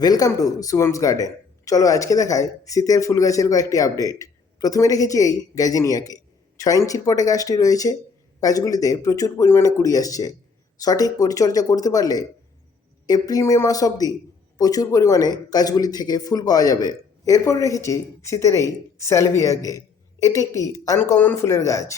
Welcome to শুভমস garden. চলো আজকে দেখায় শীতের ফুল গাছের কয়েকটি আপডেট। প্রথমে রেখেছি এই গ্যাজিনিয়াকে। 6 ইঞ্চির পটে গাছটি রয়েছে। গাছগুলিতে প্রচুর পরিমাণে কুড়ি আসছে। সঠিক পরিচর্যা করতে পারলে এপ্রিল মে মাস অবধি প্রচুর পরিমাণে গাছগুলি থেকে ফুল পাওয়া যাবে। এরপর রেখেছি শীতের এই স্যালভিয়াকে। এটি একটি আনকমন ফুলের গাছ।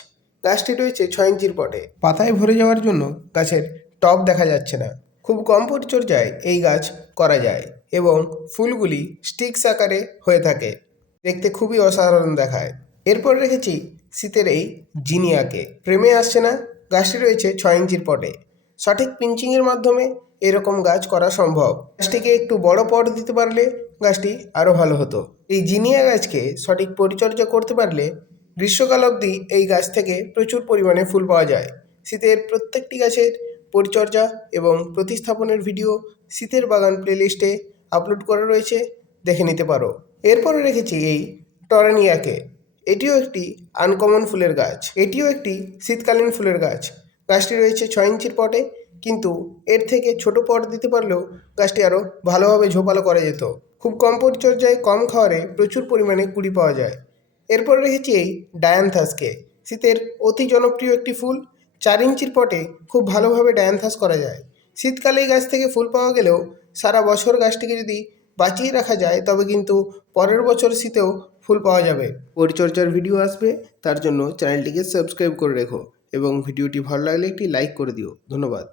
গাছটি রয়েছে 6 ইঞ্চির পটে। পাতায় ভরে যাওয়ার জন্য গাছের টপ দেখা যাচ্ছে না। খুব কম পরিচর্যায় এই গাছ করা যায় এবং ফুলগুলি স্টিক্স আকারে হয়ে থাকে। দেখতে খুবই অসাধারণ দেখায়। এরপর রেখেছি শীতের এই জিনিয়াকে। প্রেমে আসছে না, গাছটি রয়েছে 6 ইঞ্চির পটে। সঠিক পিঞ্চিংয়ের মাধ্যমে এরকম গাছ করা সম্ভব। গাছটিকে একটু বড় পট দিতে পারলে গাছটি আরও ভালো হতো। এই জিনিয়া গাছকে সঠিক পরিচর্যা করতে পারলে গ্রীষ্মকাল অবধি এই গাছ থেকে প্রচুর পরিমাণে ফুল পাওয়া যায়। শীতের প্রত্যেকটি গাছের পরিচর্যা এবং প্রতিস্থাপনের ভিডিও শীতের বাগান প্লেলিস্টে আপলোড করা রয়েছে, দেখে নিতে পারো। এরপরে রেখেছি এই টরেনিয়াকে। এটিও একটি আনকমন ফুলের গাছ। এটিও একটি শীতকালীন ফুলের গাছ। গাছটি রয়েছে 6 ইঞ্চির পটে, কিন্তু এর থেকে ছোট পট দিতে পারলেও গাছটি আরও ভালোভাবে ঝোপালো করা যেত। খুব কম পরিচর্যায় কম খাওয়ারে প্রচুর পরিমাণে কুড়ি পাওয়া যায়। এরপর রেখেছি এই ডায়ান্থাসকে। শীতের অতি জনপ্রিয় একটি ফুল। 4 ইঞ্চির পটে খুব ভালোভাবে ডায়ান্থাস করা যায়। শীতকালে এই গাছ থেকে ফুল পাওয়া গেলেও সারা বছর গাছটিকে যদি বাঁচিয়ে রাখা যায় তবে কিন্তু পরের বছর শীতেও ফুল পাওয়া যাবে। পরিচর্যার ভিডিও আসবে, তার জন্য চ্যানেলটিকে সাবস্ক্রাইব করে রেখো এবং ভিডিওটি ভালো লাগলে একটি লাইক করে দিও। ধন্যবাদ।